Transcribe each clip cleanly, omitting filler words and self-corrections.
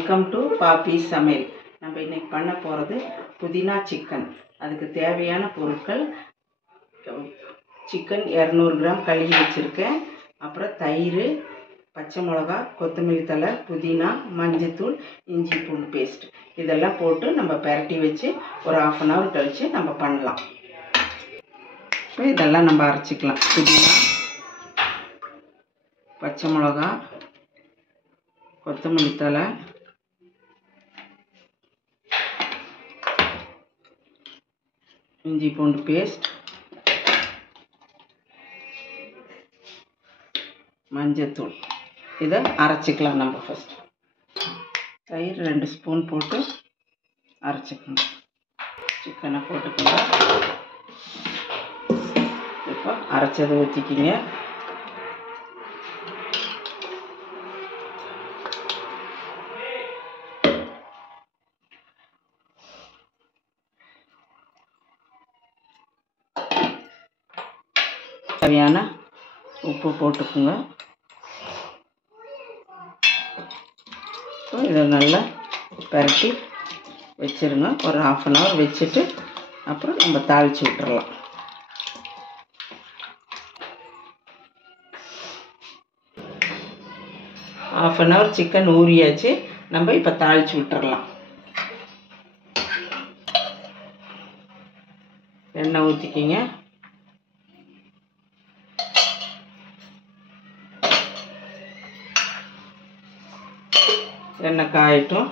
Welcome to பாப்பி சமையல். நம்ம இன்னைக்கு பண்ண போகிறது புதினா சிக்கன். அதுக்கு தேவையான பொருட்கள்: சிக்கன் 200 கிராம் கழுவி வச்சுருக்கேன். அப்புறம் தயிர், பச்சை மிளகா, கொத்தமல்லி தழை, புதினா, மஞ்சத்தூள், இஞ்சி பூண்டு பேஸ்ட் இதெல்லாம் போட்டு நம்ம பிரட்டி வச்சு ஒரு 1/2 hour கழித்து நம்ம பண்ணலாம். இப்போ இதெல்லாம் நம்ம அரைச்சிக்கலாம். புதினா, பச்சை மிளகா, கொத்தமல்லி தழை, இஞ்சி பூண்டு பேஸ்ட், மஞ்சத்தூள் இதை அரைச்சிக்கலாம். நம்ம ஃபஸ்ட் தயிர் 2 ஸ்பூன் போட்டு அரைச்சிக்கணும். சிக்கனை போட்டுக்கலாம். இப்போ அரைச்சதை ஊற்றிக்கிங்க. தேவையான உப்பு போட்டுக்குங்க. இதை நல்லா பிரட்டி வச்சுருங்க. ஒரு 1/2 hour வச்சுட்டு அப்புறம் நம்ம தாளித்து விட்டுறலாம். ½ hour சிக்கன் ஊறியாச்சு. நம்ம இப்போ தாளித்து விட்டுறலாம். எண்ணெய் ஊற்றிக்கிங்க. எண்ணெய் காயட்டும்.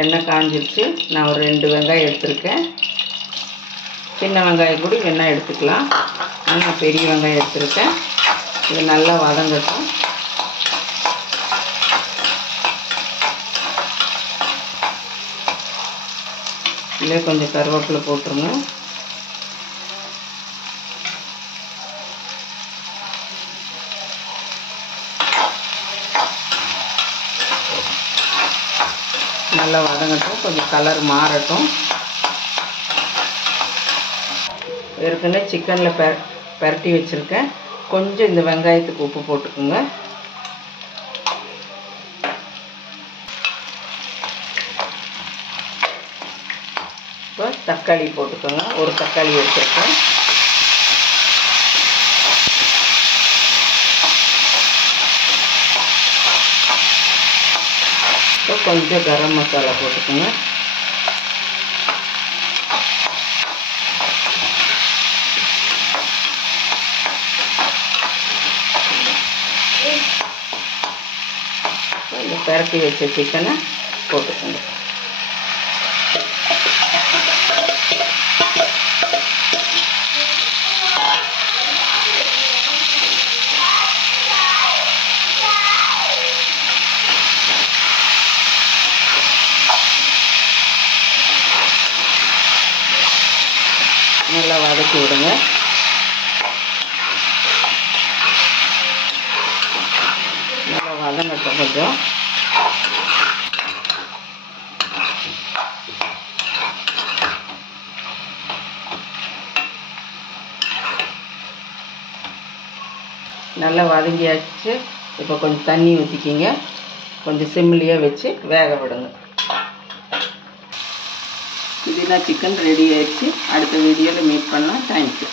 எண்ணெய் காஞ்சிருச்சு. நான் ஒரு 2 வெங்காயம் எடுத்துருக்கேன். சின்ன வெங்காயம் கூட வேணால் எடுத்துக்கலாம். நான் பெரிய வெங்காயம் எடுத்துருக்கேன். இது நல்லா வதங்கட்டும். இதில் கொஞ்சம் கருவேப்பிலை போட்டுருங்க. நல்லா வதங்கட்டும். கொஞ்சம் கலர் மாறட்டும். ஏற்கனவே சிக்கனில் பிரட்டி வச்சுருக்கேன். கொஞ்சம் இந்த வெங்காயத்துக்கு உப்பு போட்டுக்கோங்க. இப்போ தக்காளி போட்டுக்கோங்க. ஒரு தக்காளி எடுத்துருக்கேன். கொஞ்சம் கரம் மசாலா போட்டுக்கோங்க. இந்த பிரட்டி வச்ச சிக்கனை போட்டுக்கோங்க. நல்லா வதக்கி விடுங்க. நல்லா வதங்கட்டும். கொஞ்சம் நல்லா வதங்கியாச்சு. இப்போ கொஞ்சம் தண்ணி ஊற்றிக்கிங்க. கொஞ்சம் சிம்மிலியே வச்சு வேக விடுங்க. புதினா சிக்கன் ரெடி ஆயிடுச்சு. அடுத்த வீடியோவில் மீட் பண்ணலாம். தேங்க்யூ.